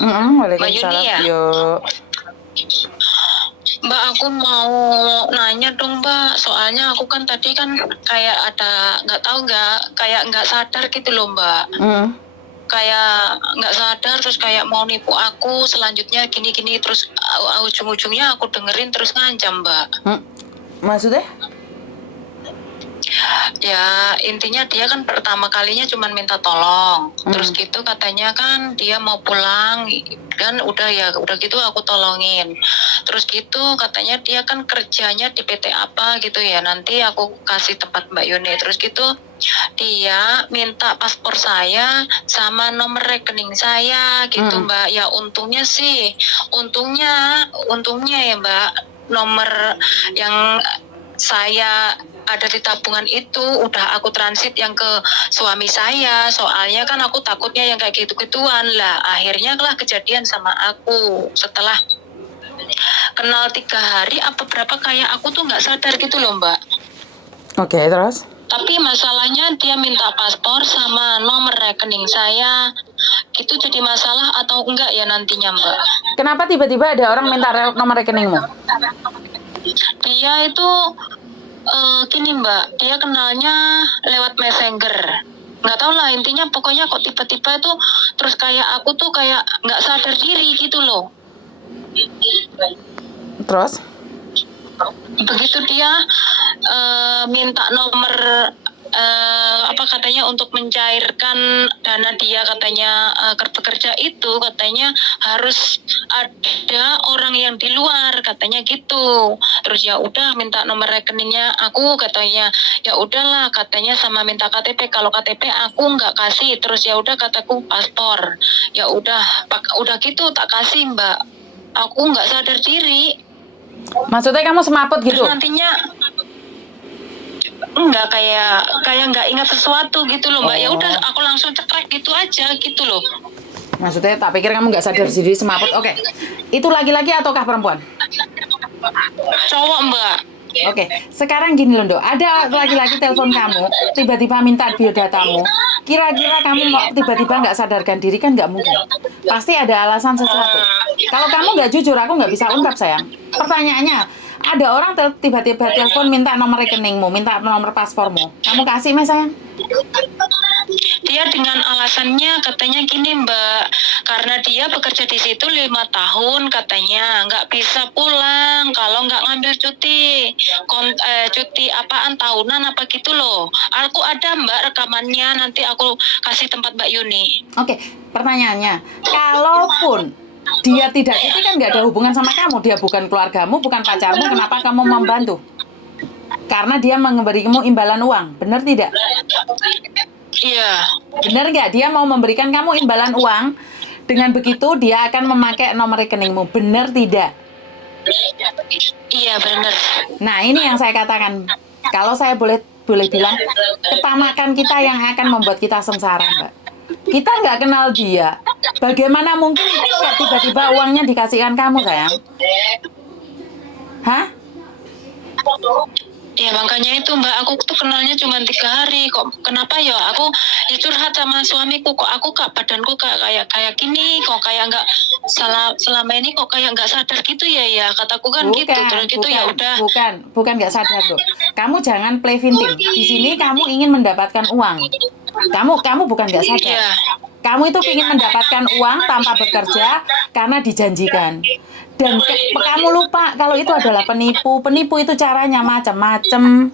Mbak Yuni Waalaikumsalam. ya. Yuk. Mbak, aku mau nanya dong Mbak, soalnya aku kan tadi kan kayak ada nggak tahu nggak kayak nggak sadar gitu loh Mbak, Mm. kayak nggak sadar terus kayak mau nipu aku selanjutnya gini-gini terus ujung-ujungnya aku dengerin terus ngancam Mbak. Maksudnya? Ya intinya dia kan pertama kalinya cuma minta tolong, terus gitu katanya kan dia mau pulang dan udah gitu aku tolongin, terus gitu katanya dia kan kerjanya di PT apa gitu ya, nanti aku kasih tempat Mbak Yuni, terus gitu dia minta paspor saya sama nomor rekening saya gitu Mbak. Ya untungnya ya Mbak, nomor yang saya ada di tabungan itu udah aku transit yang ke suami saya, soalnya kan aku takutnya yang kayak gitu-gituan lah. Akhirnya lah kejadian sama aku setelah kenal 3 hari apa berapa, kayak aku tuh nggak sadar gitu loh Mbak. Oke, terus? Tapi masalahnya dia minta paspor sama nomor rekening saya, gitu jadi masalah atau enggak ya nantinya Mbak? Kenapa tiba-tiba ada orang minta nomor rekeningmu? Dia itu gini Mbak, dia kenalnya lewat Messenger. Nggak tahu lah, intinya pokoknya kok tiba-tiba itu terus kayak aku tuh kayak nggak sadar diri gitu loh. Terus? Begitu dia minta nomor apa katanya untuk mencairkan dana dia, katanya bekerja itu katanya harus ada orang yang di luar katanya gitu. Terus ya udah minta nomor rekeningnya aku, katanya ya udahlah katanya sama minta KTP, kalau KTP aku nggak kasih, terus ya udah kataku paspor, ya udah gitu tak kasih Mbak, aku nggak sadar diri. Maksudnya kamu semaput gitu? Terus nantinya enggak, kayak nggak ingat sesuatu gitu loh Mbak. Ya udah aku langsung cekrek gitu aja gitu loh. Maksudnya tak pikir kamu nggak sadar diri semaput. Oke. Itu laki-laki ataukah perempuan? Cowok Mbak. Oke, sekarang gini loh, Dok. Ada laki-laki telepon kamu, tiba-tiba minta biodatamu. Kira-kira kamu tiba-tiba nggak sadarkan diri kan nggak mungkin. Pasti ada alasan sesuatu. Kalau kamu nggak jujur, aku nggak bisa ungkap, sayang. Pertanyaannya, ada orang tiba-tiba telepon minta nomor rekeningmu, minta nomor paspormu. Kamu kasih, Mas, sayang? Dia dengan alasannya katanya gini Mbak, karena dia bekerja di situ 5 tahun katanya nggak bisa pulang kalau nggak ngambil cuti, cuti apaan tahunan apa gitu loh. Aku ada Mbak rekamannya, nanti aku kasih tempat Mbak Yuni. Oke, pertanyaannya, kalaupun dia tidak cuti kan nggak ada hubungan sama kamu, dia bukan keluargamu, bukan pacarmu, kenapa kamu membantu? Karena dia memberimu imbalan uang, benar tidak? Iya. Benar nggak? Dia mau memberikan kamu imbalan uang, dengan begitu dia akan memakai nomor rekeningmu, benar tidak? Iya benar. Nah, ini yang saya katakan. Kalau saya boleh bilang, ketamakan kita yang akan membuat kita sengsara, Mbak. Kita nggak kenal dia. Bagaimana mungkin kok tiba-tiba uangnya dikasihkan kamu, sayang? Hah? Ya makanya itu Mbak, aku tuh kenalnya cuma 3 hari kok. Kenapa ya? Aku ya curhat sama suamiku, kok aku badanku kayak gini, kok kayak nggak selama ini kok kayak nggak sadar gitu ya kataku kan gitu. Terus gitu ya udah. Bukan nggak sadar, Dok. Kamu jangan play victim. Di sini kamu ingin mendapatkan uang. Kamu bukan nggak sadar. Iya. Kamu itu ingin mendapatkan uang tanpa bekerja karena dijanjikan. Dan kamu lupa kalau itu adalah penipu. Penipu itu caranya macam-macam.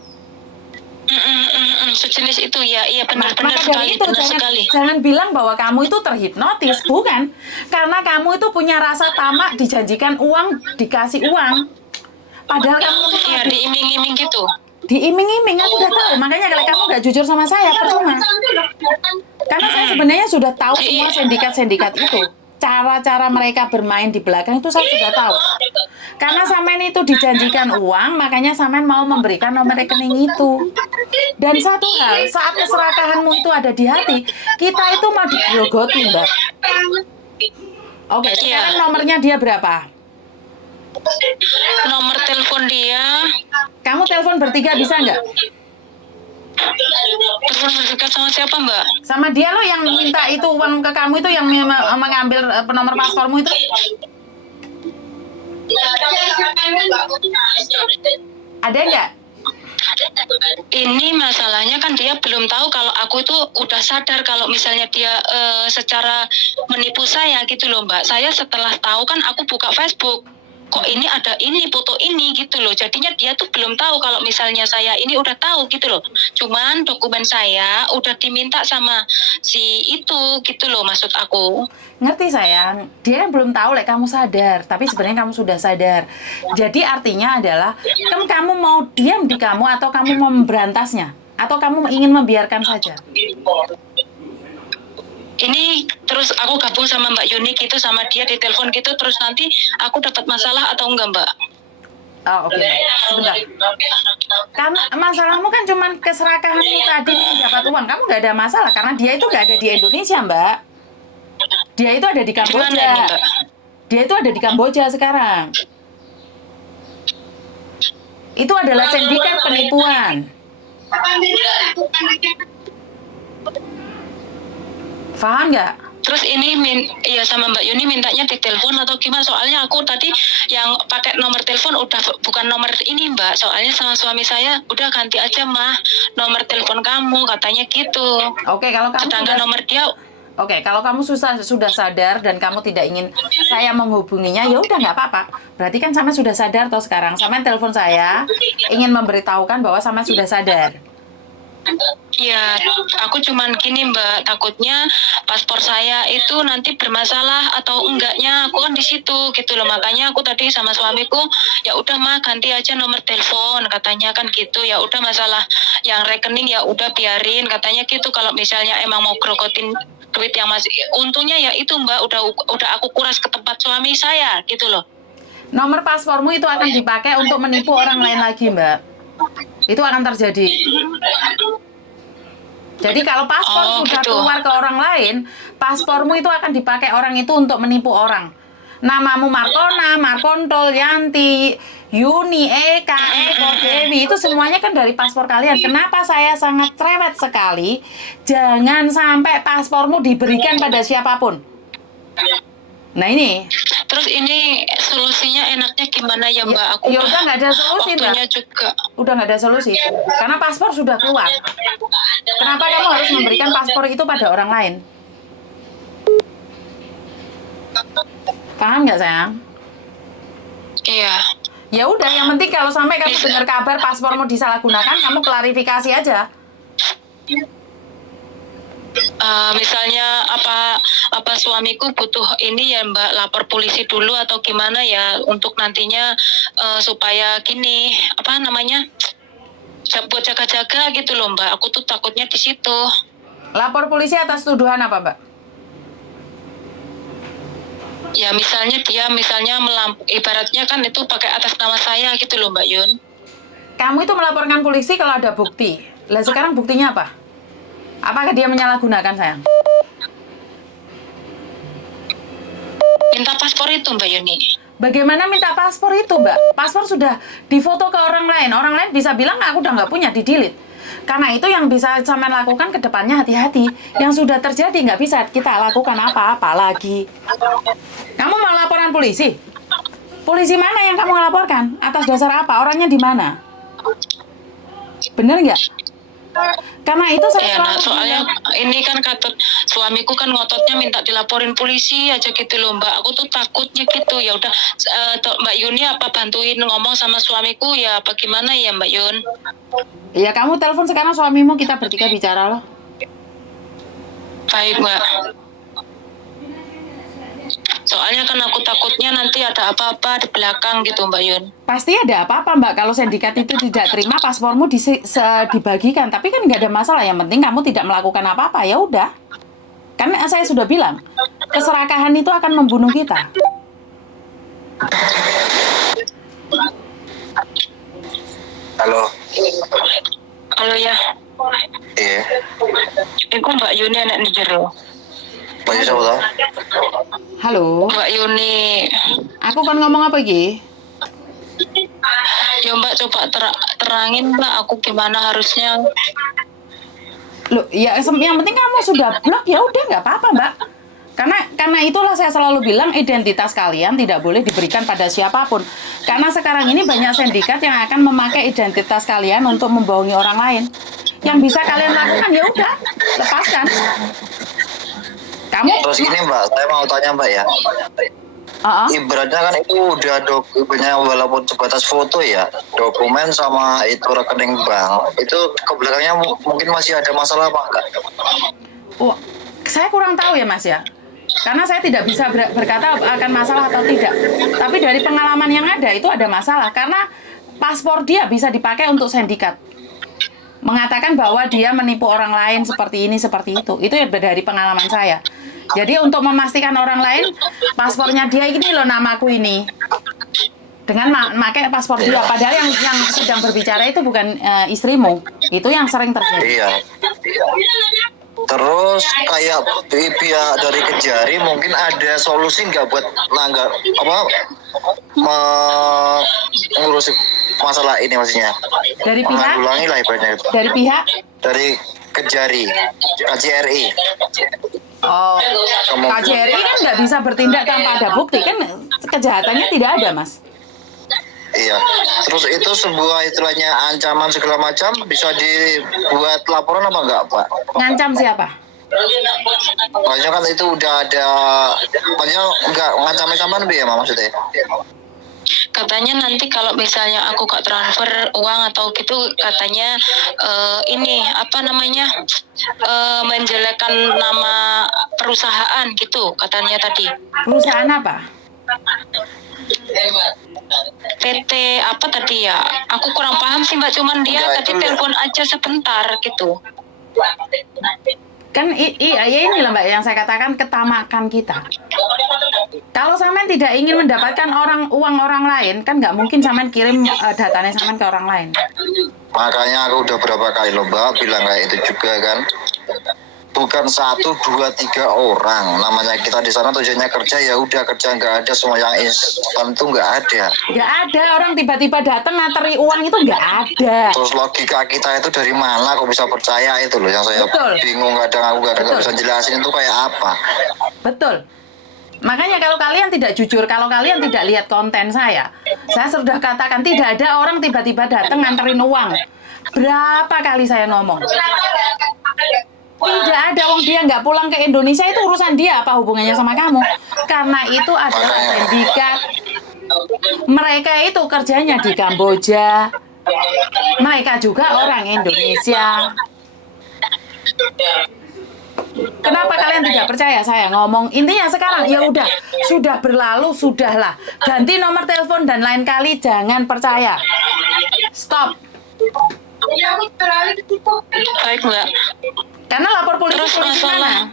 Sejenis itu ya, iya benar-benar Maka sekali, dari itu jangan bilang bahwa kamu itu terhipnotis, bukan. Karena kamu itu punya rasa tamak, dijanjikan uang, dikasih uang. Padahal kamu itu ya diiming-iming gitu. Diiming-iming, aku udah tahu. Makanya kalau kamu nggak jujur sama saya, percuma. Karena saya sebenarnya sudah tahu semua sindikat-sindikat itu. Cara-cara mereka bermain di belakang itu saya sudah tahu. Karena Samen itu dijanjikan uang, makanya Samen mau memberikan nomor rekening itu. Dan satu hal, saat keserakahanmu itu ada di hati, kita itu mau digrogoti, Mbak. Oke, sekarang nomornya dia berapa? Nomor telepon dia. Kamu telepon bertiga bisa nggak? Berhubungan dekat sama siapa Mbak? Sama dia lo yang minta itu uang ke kamu itu, yang mengambil nomor paspormu itu. Ada nggak? Ini masalahnya kan dia belum tahu kalau aku itu udah sadar kalau misalnya dia secara menipu saya gitu loh Mbak. Saya setelah tahu kan aku buka Facebook, kok ini ada ini foto ini gitu loh. Jadinya dia tuh belum tahu kalau misalnya saya ini udah tahu gitu loh. Cuman dokumen saya udah diminta sama si itu gitu loh maksud aku. Ngerti sayang, dia kan belum tahu kamu sadar, tapi sebenarnya kamu sudah sadar. Jadi artinya adalah, kan kamu mau diam di kamu atau kamu mau memberantasnya? Atau kamu ingin membiarkan saja? Ini terus aku gabung sama Mbak Yuni gitu, sama dia di telepon gitu, terus nanti aku dapat masalah atau enggak Mbak? Oh oke, sebentar. Karena masalahmu kan cuman keserakahanmu tadi dapat uang, kamu nggak ada masalah karena dia itu nggak ada di Indonesia Mbak. Dia itu ada di Kamboja. Gimana ini, Mbak? Dia itu ada di Kamboja sekarang. Itu adalah sindikat penipuan. Paham nggak? Terus ini ya sama Mbak Yuni mintanya di telepon atau gimana? Soalnya aku tadi yang pakai nomor telepon udah bukan nomor ini Mbak. Soalnya sama suami saya udah ganti aja mah nomor telepon kamu katanya gitu. Oke, kalau kamu sedangkan nomor dia. Oke, kalau kamu sudah sadar dan kamu tidak ingin saya menghubunginya, ya udah nggak apa-apa. Berarti kan sama sudah sadar toh sekarang. Sama telepon saya ingin memberitahukan bahwa sama sudah sadar. Ya, aku cuman gini Mbak, takutnya paspor saya itu nanti bermasalah atau enggaknya aku kan di situ gitu loh. Makanya aku tadi sama suamiku, ya udah mah ganti aja nomor telepon katanya kan gitu. Ya udah masalah yang rekening ya udah biarin katanya gitu. Kalau misalnya emang mau grogotin duit yang masih, untungnya ya itu Mbak udah aku kuras ke tempat suami saya gitu loh. Nomor paspormu itu akan dipakai untuk menipu orang lain lagi, Mbak. Itu akan terjadi. Jadi kalau paspor sudah gitu. keluar ke orang lain, paspormu itu akan dipakai orang itu untuk menipu orang. Namamu Markona, Markontol, Yanti, Yuni, Eka, Eko, Dewi, itu semuanya kan dari paspor kalian. Kenapa saya sangat cerewet sekali? Jangan sampai paspormu diberikan pada siapapun. Nah ini. Terus ini solusinya enaknya gimana ya Mbak? Aku ya udah nggak ada solusi Mbak. Waktunya juga. Udah nggak ada solusi. Karena paspor sudah keluar. Kenapa kamu harus memberikan paspor itu pada orang lain? Paham nggak sayang? Iya. Ya udah, yang penting kalau sampai kamu dengar kabar paspormu disalahgunakan, kamu klarifikasi aja. Misalnya apa suamiku butuh ini ya Mbak, lapor polisi dulu atau gimana ya untuk nantinya supaya gini apa namanya buat jaga-jaga gitu loh Mbak. Aku tuh takutnya di situ. Lapor polisi atas tuduhan apa Mbak? Ya misalnya dia ibaratnya kan itu pakai atas nama saya gitu loh Mbak Yun. Kamu itu melaporkan polisi kalau ada bukti. Lah sekarang buktinya apa? Apakah dia menyalahgunakan sayang? Minta paspor itu Mbak Yuni. Bagaimana minta paspor itu Mbak? Paspor sudah difoto ke orang lain. Orang lain bisa bilang aku udah nggak punya, di-delete. Karena itu yang bisa sama lakukan ke depannya hati-hati. Yang sudah terjadi nggak bisa kita lakukan apa-apa lagi. Kamu mau laporan polisi? Polisi mana yang kamu laporkan? Atas dasar apa? Orangnya di mana? Bener nggak? Karena itu saya soalnya ini kan kata suamiku kan ngototnya minta dilaporin polisi aja gitu loh Mbak. Aku tuh takutnya gitu. Ya udah Mbak Yuni apa bantuin ngomong sama suamiku ya apa gimana ya Mbak Yun? Ya kamu telepon sekarang suamimu, kita bertiga bicara loh. Baik Mbak. Soalnya kan aku takutnya nanti ada apa-apa di belakang gitu Mbak Yun. Pasti ada apa-apa Mbak, kalau sindikat itu tidak terima paspormu dibagikan. Tapi kan nggak ada masalah, yang penting kamu tidak melakukan apa-apa, ya udah. Kan saya sudah bilang, keserakahan itu akan membunuh kita. Halo. Halo ya. Iya. Iku Mbak Yuni anak nih jero. Mbak Yuni siapa tau? Halo. Mbak Yuni. Aku kan ngomong apa Gi? Ya Mbak coba terangin Mbak aku gimana harusnya. Loh, ya yang penting kamu sudah blok ya udah nggak apa-apa, Mbak. Karena itulah saya selalu bilang identitas kalian tidak boleh diberikan pada siapapun. Karena sekarang ini banyak sindikat yang akan memakai identitas kalian untuk membohongi orang lain. Yang bisa kalian lakukan ya udah, lepaskan. Kamu Terus ini Mbak, saya mau tanya Mbak ya. Ibaratnya kan itu udah dokumennya walaupun sebatas foto ya, dokumen sama itu rekening bank, itu ke belakangnya mungkin masih ada masalah apa enggak? Oh, saya kurang tahu ya Mas ya. Karena saya tidak bisa berkata akan masalah atau tidak. Tapi dari pengalaman yang ada itu ada masalah. Karena paspor dia bisa dipakai untuk sindikat. Mengatakan bahwa dia menipu orang lain seperti ini, seperti itu. Itu ya dari pengalaman saya. Jadi untuk memastikan orang lain, paspornya dia ini loh namaku ini. Dengan memakai paspor dia. Padahal yang sedang berbicara itu bukan istrimu. Itu yang sering terjadi. Iya. Terus kayak pihak dari Kejari mungkin ada solusi nggak buat mengurusi masalah ini maksudnya? Dari pihak? Menanggulangi lah ibaratnya. Dari pihak? Dari Kejari, KJRI. Oh, KJRI kan nggak bisa bertindak tanpa ada bukti kan, kejahatannya tidak ada Mas. Iya. Terus itu sebuah istilahnya ancaman segala macam bisa dibuat laporan apa enggak Pak? Ngancam siapa? Maksudnya kan itu udah ada, maksudnya enggak ngancam-ancaman ya maksudnya? Katanya nanti kalau misalnya aku gak transfer uang atau gitu, katanya ini apa namanya menjelekkan nama perusahaan gitu katanya tadi. Perusahaan apa? PT apa tadi ya? Aku kurang paham sih Mbak, cuman dia tadi telepon aja sebentar gitu. Kan ya inilah Mbak yang saya katakan ketamakan kita. Kalau sampean tidak ingin mendapatkan uang orang lain, kan nggak mungkin sampean kirim datanya sampean ke orang lain. Makanya aku udah berapa kali loh Mbak bilang kayak itu juga kan. Bukan 1, 2, 3 orang. Namanya kita di sana tujuannya kerja, ya udah kerja, nggak ada semua yang instan tuh nggak ada. Nggak ada orang tiba-tiba datang ngateri uang itu nggak ada. Terus logika kita itu dari mana kok bisa percaya itu loh yang saya bingung, kadang aku nggak bisa jelasin itu kayak apa. Betul. Makanya kalau kalian tidak jujur, kalau kalian tidak lihat konten saya sudah katakan tidak ada orang tiba-tiba datang nganterin uang. Berapa kali saya ngomong? Tidak ada, wong dia nggak pulang ke Indonesia itu urusan dia, apa hubungannya sama kamu? Karena itu adalah sindikat. Mereka itu kerjanya di Kamboja. Mereka juga orang Indonesia. Kenapa kalian tidak percaya saya ngomong? Intinya sekarang ya udah, sudah berlalu, sudahlah. Ganti nomor telepon dan lain kali jangan percaya. Stop. Baik Mbak. Karena lapor polisi mana?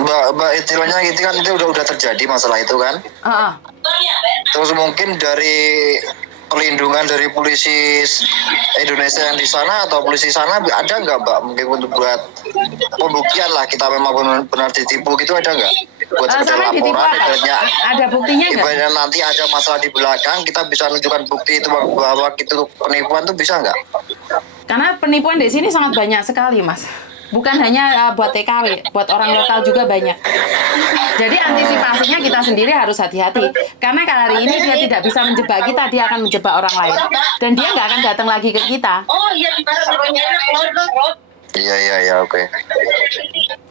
Mbak istilahnya itu kan itu udah terjadi masalah itu kan. Terus mungkin dari perlindungan dari polisi Indonesia yang di sana atau polisi sana ada nggak Mbak mungkin untuk buat pembuktian lah kita memang benar ditipu gitu, ada nggak? Buat sekedar laporan ada buktinya nggak? Ibaratnya nanti ada masalah di belakang kita bisa menunjukkan bukti itu bahwa itu penipuan tuh bisa nggak? Karena penipuan di sini sangat banyak sekali, Mas. Bukan hanya buat TKW, buat orang lokal juga banyak. Jadi antisipasinya kita sendiri harus hati-hati. Karena hari ini dia tidak bisa menjebak kita, dia akan menjebak orang lain. Dan dia nggak akan datang lagi ke kita. Iya, oke.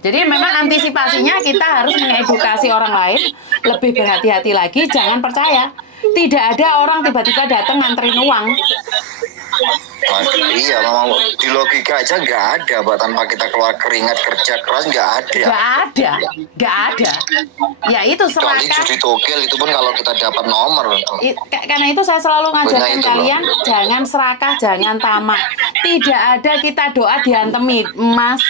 Jadi memang antisipasinya kita harus mengedukasi orang lain, lebih berhati-hati lagi, jangan percaya. Tidak ada orang tiba-tiba datang nganterin uang. Iya, memang di logika aja nggak ada, Mbak, tanpa kita keluar keringat kerja keras nggak ada. Nggak ada. Ya itu Kecuali serakah. judi togel itu pun kalau kita dapat nomor. Karena itu saya selalu ngajarkan kalian, jangan serakah, jangan tamak. Tidak ada kita doa diantemi emas.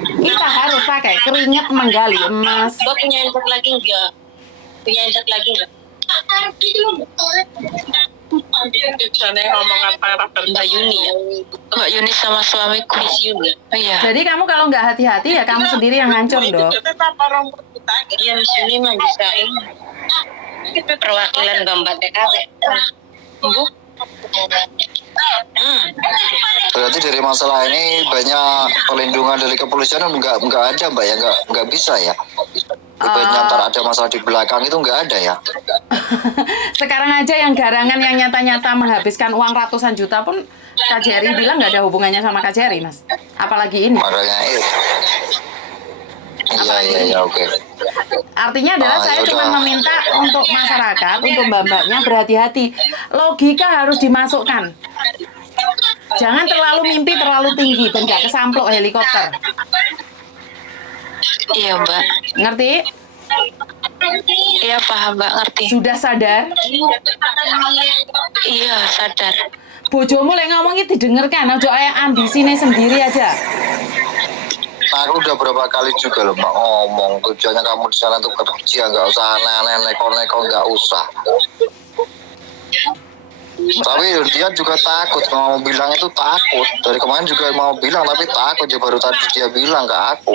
Kita harus pakai keringat menggali emas. Mbak punya internet lagi enggak? Biasanya ngomong apa Mbak Yuni ya? Mbak Yuni sama suamiku. Oh iya. Jadi kamu kalau nggak hati-hati ya kamu sendiri yang hancur dong. Iya, di sini mah bisa ini. Perwakilan gambar TKW. Bu. Berarti dari masalah ini banyak perlindungan dari kepolisian nggak ada mbak ya, nggak bisa ya. Banyak ntar ada masalah di belakang itu nggak ada ya. Sekarang aja yang garangan yang nyata-nyata menghabiskan uang ratusan juta pun KJRI bilang nggak ada hubungannya sama KJRI, Mas. Apalagi ini. Makanya iya oke. Artinya adalah saya yaudah. cuma meminta untuk masyarakat, untuk mbak-mbaknya berhati-hati. Logika harus dimasukkan. Jangan terlalu mimpi terlalu tinggi dan nggak kesamplok helikopter. Iya Mbak. Ngerti? Iya paham Mbak, ngerti. Sudah sadar? Iya sadar. Bojomu lek ngomong iki didengarkan, ojo aya ambisine sendiri aja. Aku udah berapa kali juga loh mbak ngomong tujuannya kamu di sana tuh kerja, nggak usah aneh-aneh neko-neko, nggak usah. Tapi dia juga takut, mau bilang itu takut. Dari kemarin juga mau bilang tapi takut, ya baru tadi dia bilang ke aku.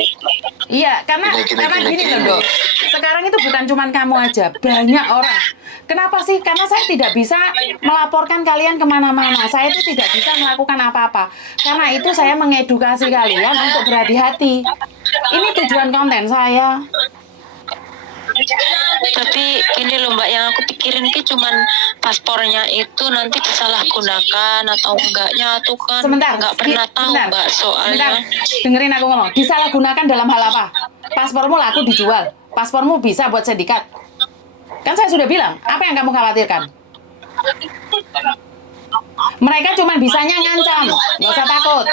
Iya, karena gini loh, Dok. Sekarang itu bukan cuma kamu aja, banyak orang. Kenapa sih? Karena saya tidak bisa melaporkan kalian kemana-mana. Saya itu tidak bisa melakukan apa-apa. Karena itu saya mengedukasi kalian untuk berhati-hati. Ini tujuan konten saya. Tapi ini loh Mbak, yang aku pikirin ki cuman paspornya itu nanti disalahgunakan atau enggaknya tuh kan Sebentar, nggak pernah tahu sebentar, Mbak soalnya. dengerin aku ngomong. Disalahgunakan dalam hal apa? Paspormu laku dijual. Paspormu bisa buat sindikat. Kan saya sudah bilang, apa yang kamu khawatirkan? Mereka cuma bisanya ngancam, nggak usah takut.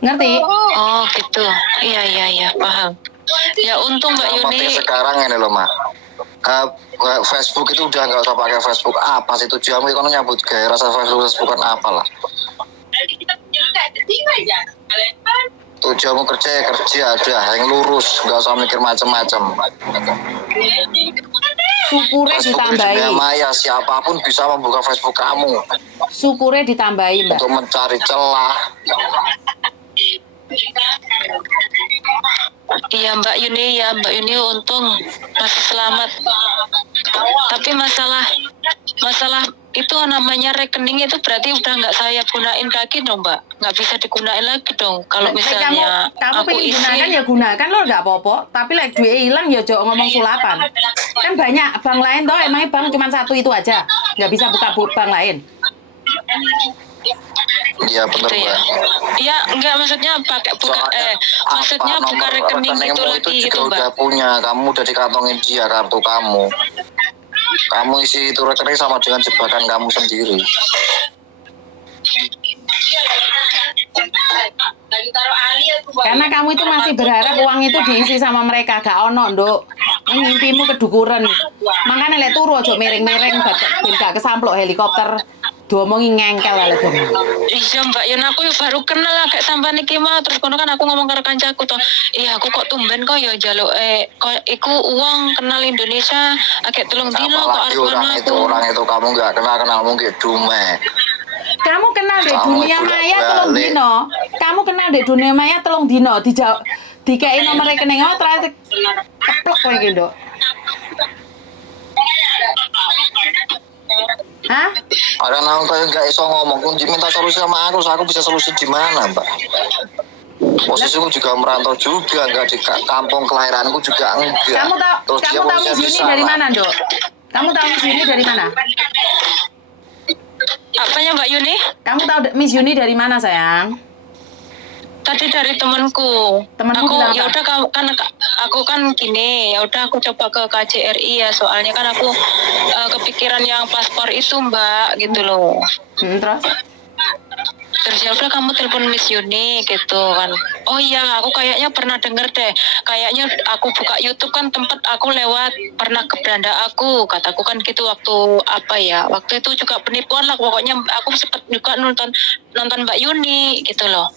Ngerti? Oh gitu. Iya paham. Ya untung Mbak Yuni. Makanya sekarang ini loh mak, Facebook itu udah nggak usah pakai Facebook. Apa sih tujuanmu kalau nyambut gaya rasa Facebookan apalah. Tujuanmu kerja ya kerja aja, yang lurus, nggak usah mikir macam-macam. Syukurnya Facebook ditambahi. dunia maya, siapapun bisa membuka Facebook kamu. Syukurnya ditambahi, Mbak. Untuk mencari celah. Iya Mbak Yuni untung masih selamat. Tapi masalah itu namanya rekening itu berarti udah nggak saya gunain lagi dong Mbak, nggak bisa digunain lagi dong. Kalau misalnya kamu aku pengen isi, gunakan ya gunakan loh, nggak apa-apa. Tapi like duit hilang ya jangan ngomong sulapan. Kan banyak bank lain toh, emangnya bank cuma satu itu aja, nggak bisa buka bank lain. Iya benar gitu ya. mbak. Iya enggak, maksudnya pakai maksudnya buka rekening itu lagi itu gitu juga Mbak. udah punya, kamu udah dikantongin dia kartu kamu. Kamu isi itu rekening sama dengan jebakan kamu sendiri. Karena kamu itu masih berharap uang itu diisi sama mereka, gak ono, Nduk. Mimpimu kedukuran. Makanya lek turu aja miring-miring ben gak kesamplok helikopter. Diomongi ngengkel lek dong. Iya Mbak, ya aku yo baru kenal lah kayak sampean iki mah, terus kono kan aku ngomong karo kancaku toh. Iya aku kok tumben kok yo njaluk kok iku uang kenal Indonesia agak 3 dino kok arep orang itu kamu nggak kenal mungkin dume. Kamu kenal deh dunia maya 3 dino. Kamu kenal deh dunia maya 3 dino. Dikei nomor rekening oh terakhir keplok kowe iki, Nduk. Hah? Karena aku kayak nggak iso ngomong, kunci minta solusi sama aku bisa solusi di mana, Mbak? Posisiku juga merantau juga, nggak di kampung kelahiranku juga enggak. Kamu tahu Miss Yuni dari mana, Dok? Kamu tahu Miss Yuni dari mana? Apanya Mbak Yuni? Kamu tahu Miss Yuni dari mana, sayang? Tadi dari temanku. Temanku aku bilang ya apa? udah aku kan gini, ya udah aku coba ke KJRI ya, soalnya kan aku kepikiran yang paspor itu Mbak gitu loh. Terus ya udah kamu telepon Miss Yuni gitu kan. Oh iya, aku kayaknya pernah denger deh. Kayaknya aku buka YouTube kan tempat aku lewat pernah ke beranda aku. Kataku kan gitu waktu apa ya? Waktu itu juga penipuan lah pokoknya. Aku sempat juga nonton Mbak Yuni gitu loh.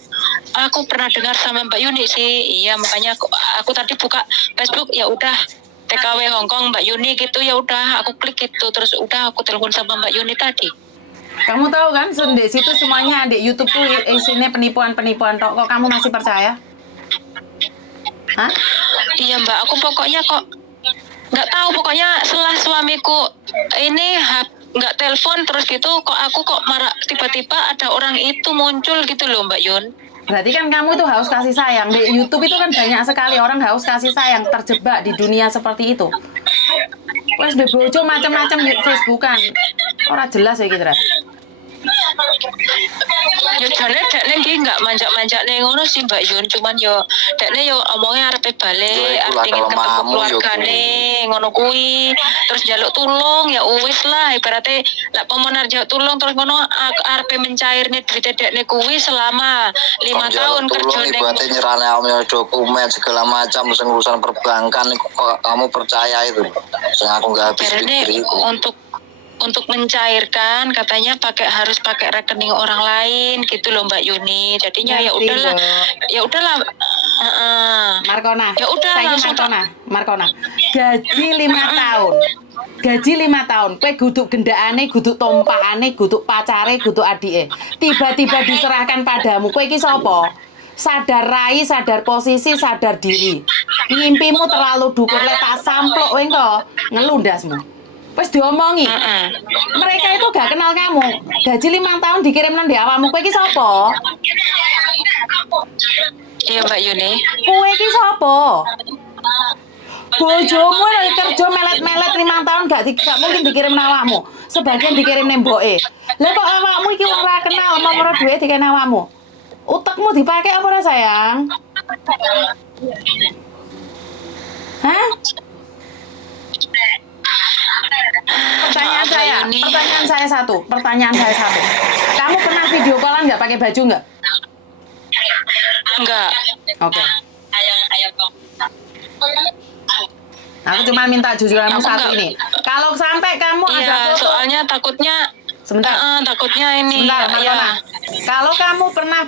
Aku pernah dengar sama Mbak Yuni sih. Iya, makanya aku tadi buka Facebook, ya udah TKW Hongkong Mbak Yuni gitu, ya udah aku klik gitu, terus udah aku telepon sama Mbak Yuni tadi. Kamu tahu kan, di situ semuanya di YouTube tuh isinya penipuan-penipuan tok. Kok kamu masih percaya? Hah? Iya Mbak, aku pokoknya kok nggak tahu, pokoknya setelah suamiku ini nggak telepon terus gitu kok aku kok marah tiba-tiba ada orang itu muncul gitu loh Mbak Yun. Berarti kan kamu itu haus kasih sayang. Di YouTube itu kan banyak sekali orang haus kasih sayang terjebak di dunia seperti itu. Wes de bojo macam-macam di Facebookan. Ora jelas ya gitu lah. Yo jane dekne iki enggak manjak-manjakne ngono sih Mbak Yun, cuman yo dekne yo omongnya arepe balik, Yo, itulah arep pengen ketemu kelemahanmu, yo, keluargane, ngono kuwi. Terus njaluk tulung ya wis lah, ibaratnya lek pemenar njaluk tulung terus ngono arepe mencairne duit dekne kuwi selama 5 tahun kerja ning ibaratnya nyerane dokumen segala macam urusan perbankan kok kamu percaya itu. Sing aku enggak habis pikir itu. Untuk mencairkan katanya harus pakai rekening orang lain gitu loh Mbak Yuni. Jadinya ya udahlah. Markona. Ya udah langsung Markona. Gaji 5 tahun. Gaji 5 tahun. Kowe guduk gendakane, guduk tompakane, guduk pacare, guduk adike. Tiba-tiba diserahkan padamu. Kowe iki sapa? Sadar rai, sadar posisi, sadar diri. Mimpimu terlalu dukur lek tak samplok kowe engko ngelundasmu. Wes diomongi. Mereka itu gak kenal kamu. Gaji 5 tahun dikirim nang awakmu. Kowe iki sapa? Iya Mbak Yuni. Kowe iki sapa? Bojomu lagi kerja melet-melet 5 tahun gak mungkin dikirim nang awakmu. Sebagian dikirim nang mboke. Lah kok awakmu iki ora kenal nomor duit dikirim awakmu. Utekmu dipakai apa ora sayang? Hah? Pertanyaan saya satu. Kamu pernah video callan nggak pakai baju nggak? Enggak. Oke. Aku cuma minta jujuranmu satu ini. Kalau sampai kamu ada foto, soalnya takutnya takutnya ini. Sebentar, Markona. Kalau kamu pernah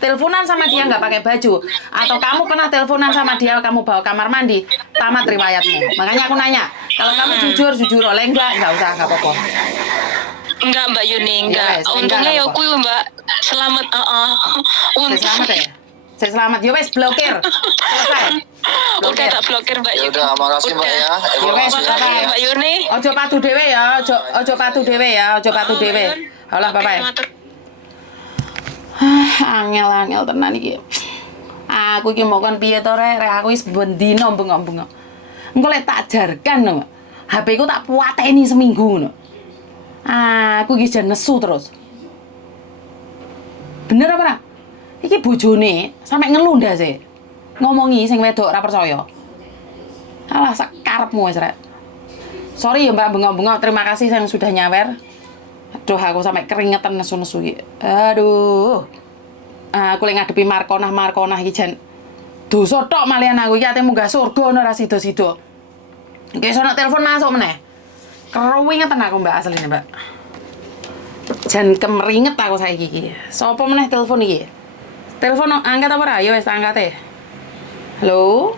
teleponan sama dia nggak pakai baju, atau kamu pernah teleponan sama dia kamu bawa kamar mandi, tamat riwayatmu. Makanya aku nanya, kalau kamu jujur oleh nggak usah, nggak apa-apa. Enggak Mbak Yuni, enggak. Yes, Untungnya ya enggak kuwi Mbak. Selamat, Selamat ya. Saya selamat. Yo wes blokir. Selesai. Udah tak blokir Mbak Ya Yuni. udah, makasih Mbak ya. Yo wes, Makasih Mbak Yuni. Ojo patuh dhewe ya, ojo patuh dhewe. Alah, bye-bye. Angel tenan iki. Aku iki mau kon piye to rek, aku wis bendino bengok-bengok. Engko lek tak ajarkan no. HP ku tak puateni seminggu ngono. Aku iki jan nesu terus. Bener apa ora? Iki bojone sampe ngelunda sih. Ngomongi sing wedok ora percaya. Alah sak karepmu wis rek. Sorry ya Mbak bengok-bengok, terima kasih yang sudah nyawer. Aduh aku sampai keringetan nesu-nesu iki. Aduh. Aku lagi ngadepi Markona iki jan dosa tok malian aku iki ate munggah surga ora sida-sida. Iki sono telepon masuk meneh. Keringetan aku Mbak asline, Mbak. Jan kemeringet aku saiki iki. Sopo meneh telepon iki? Telepon angkat apa ora? Ya wis angkat e. Halo?